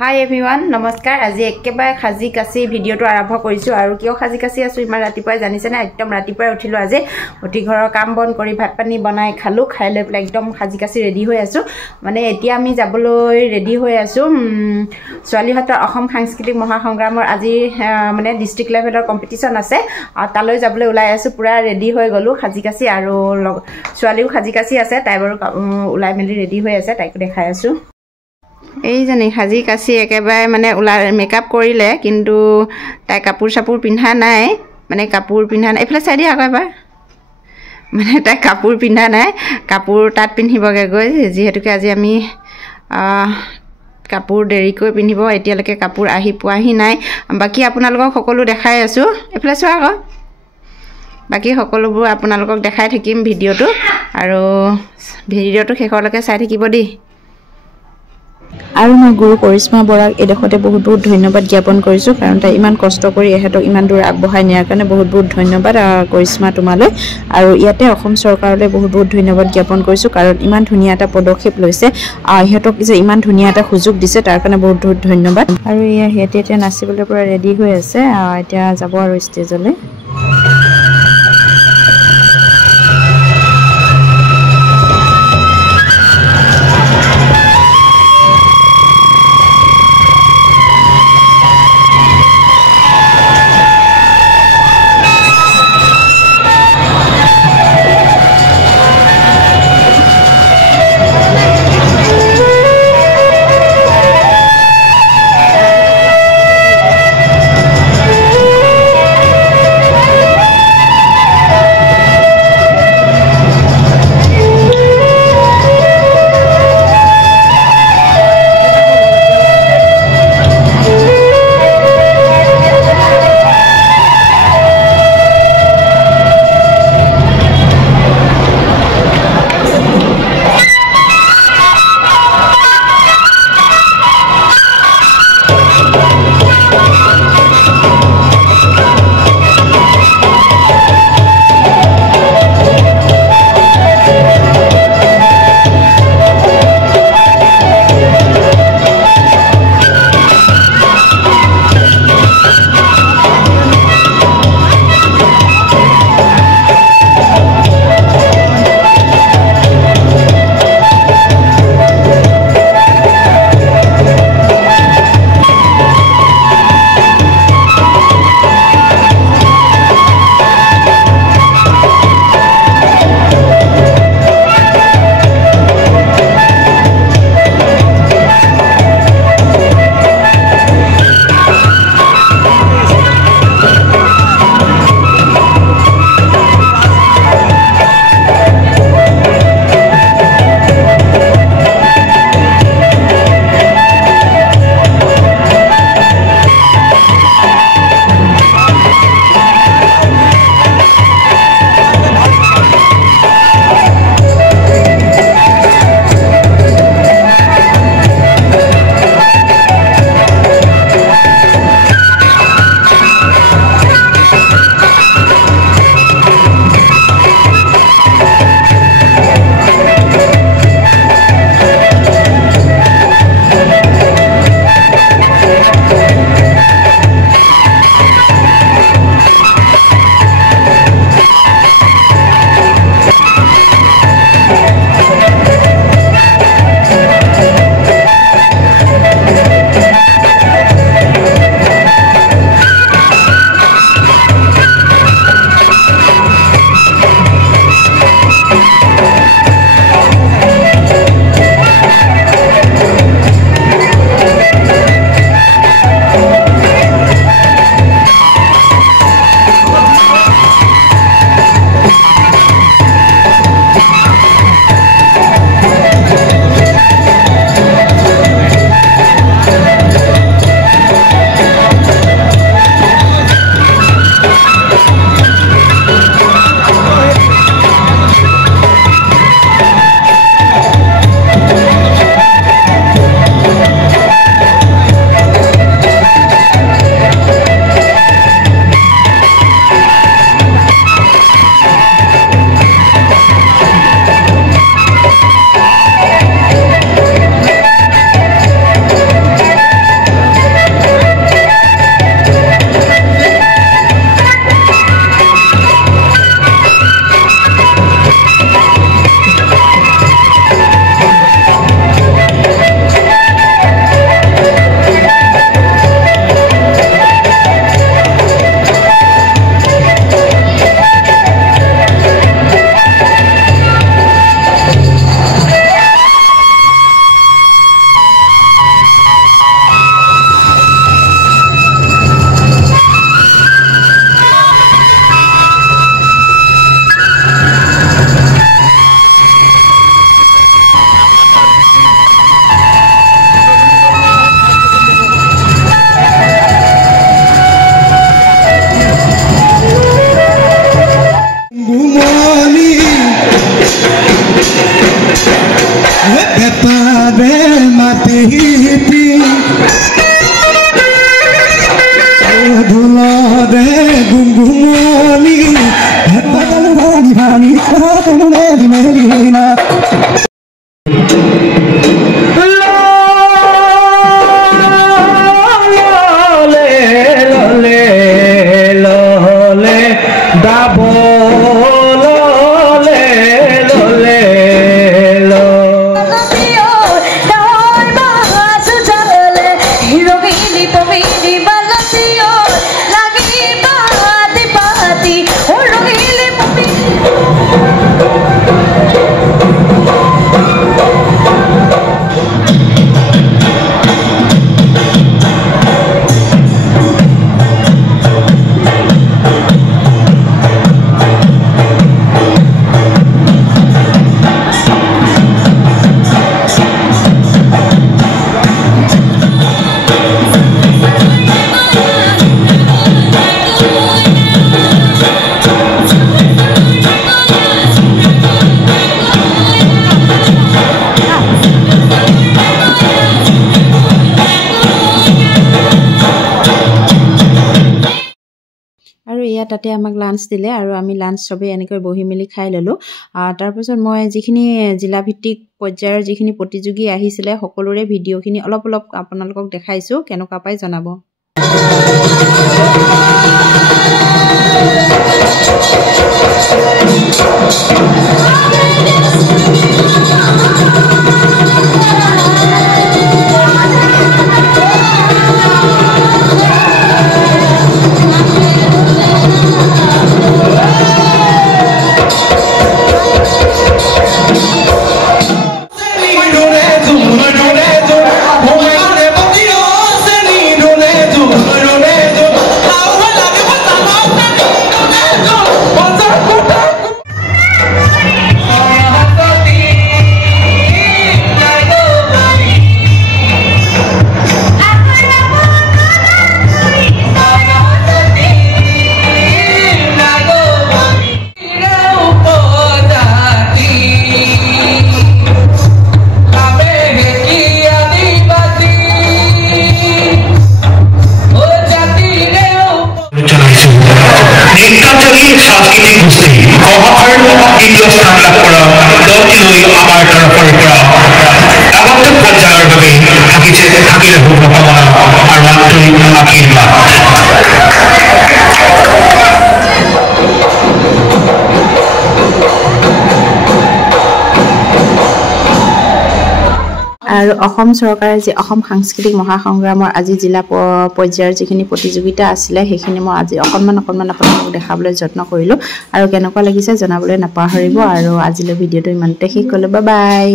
Hi everyone, নমস্কাৰ আজি একেবাৰে খাজি কাছি ভিডিওটো আৰম্ভ কৰিছো আৰু কিয় খাজি কাছি আছো ইমান ৰাতিপুৱাই জানিছে না একদম ৰাতিপুৱাই উঠিলো আজি উঠি ঘৰৰ কাম বন কৰি ভাত পানী বনাই খালো খাই লৈ একদম খাজি কাছি ৰেডি হৈ আছো মানে এতিয়া আমি যাবলৈ ৰেডি হৈ আছো ছোৱালীহঁতৰ অসম সাংস্কৃতিক মহাসংগ্ৰামৰ আজি মানে ডিস্ট্ৰিক্ট লেভেলৰ কম্পিটিশন আছে তালৈ যাবলৈ ওলাই আছো পুৰা ৰেডি হৈ গলো খাজি কাছি আৰু ছোৱালীও খাজি কাছি আছে তাই বাৰু ওলাই মেলি ৰেডি হৈ আছে তাইক দেখাই আছো এই জানি খাজি কাছি একেবাৰে মানে উলা মেকআপ কৰিলে কিন্তু তাই কাপোৰ চাপোৰ পিন্ধা নাই মানে কাপোৰ পিন্ধা নাই এফালে চাই দিয়া আকবাৰ মানে তাই কাপোৰ পিন্ধা নাই কাপোৰ তাত পিন্ধিবগে গৈ যেহেতুকে আজি আমি কাপোৰ দেৰিকৈ পিন্ধিব এতিয়ালৈকে কাপোৰ আহি পোৱাহি নাই বাকি আপোনালোকক সকলো দেখাই আছো এফালে চোৱা আকৌ বাকি সকলোবোৰ আপোনালোকক দেখাই থাকিম ভিডিওটো আৰু ভিডিওটো শেষলৈকে চাই থাকিব দেই আৰু মই গুৰু কৰিশ্মা বৰাক এডখতে বহুত বহুত ধন্যবাদ জ্ঞাপন কৰিছো কাৰণ তাই ইমান কষ্ট কৰি এহেতক ইমান দূৰ আগবঢ়াই নিয়াৰ কাৰণে বহুত বহুত ধন্যবাদ কৰিশ্মা তোমালৈ আৰু ইয়াতে অসম চৰকাৰলৈ বহুত বহুত ধন্যবাদ জ্ঞাপন কৰিছো কাৰণ ইমান ধুনীয়া এটা পদক্ষেপ লৈছে ইহঁতক যে ইমান ধুনীয়া এটা সুযোগ দিছে তাৰ কাৰণে বহুত বহুত ধন্যবাদ আৰু ইহঁতে এতিয়া নাচিবলৈ পুৰা ৰেডি হৈ আছে এতিয়া যাব আৰু ষ্টেজলৈ मेरीना আৰু ইয়া তাতে আমাক লাঞ্চ দিলে আৰু আমি লাঞ্চ সবে এনেকৈ বহি মেলি খাই ললো তাৰ পিছত মই যিখিনি জিলা ভিত্তিক পৰ্যায়ৰ যিখিনি প্ৰতিযোগী আহিছিলে সকলোৰে ভিডিঅ'খিনি অলপ আপোনালোকক দেখাইছো কেনেকুৱা পাই জনাব আৰু অসম চৰকাৰে যে অসম সাংস্কৃতিক মহাসংগ্ৰামৰ আজি জিলা পৰ্যায়ৰ যিখিনি প্ৰতিযোগিতা আছিলে সেইখিনি মই আজি অকণমান আপোনালোকক দেখাবলৈ যত্ন কৰিলোঁ আৰু কেনেকুৱা লাগিছে জনাবলৈ নাপাহৰিব আৰু আজিলৈ ভিডিঅ'টো ইমানতে শেষ কৰিলোঁ বাই বাই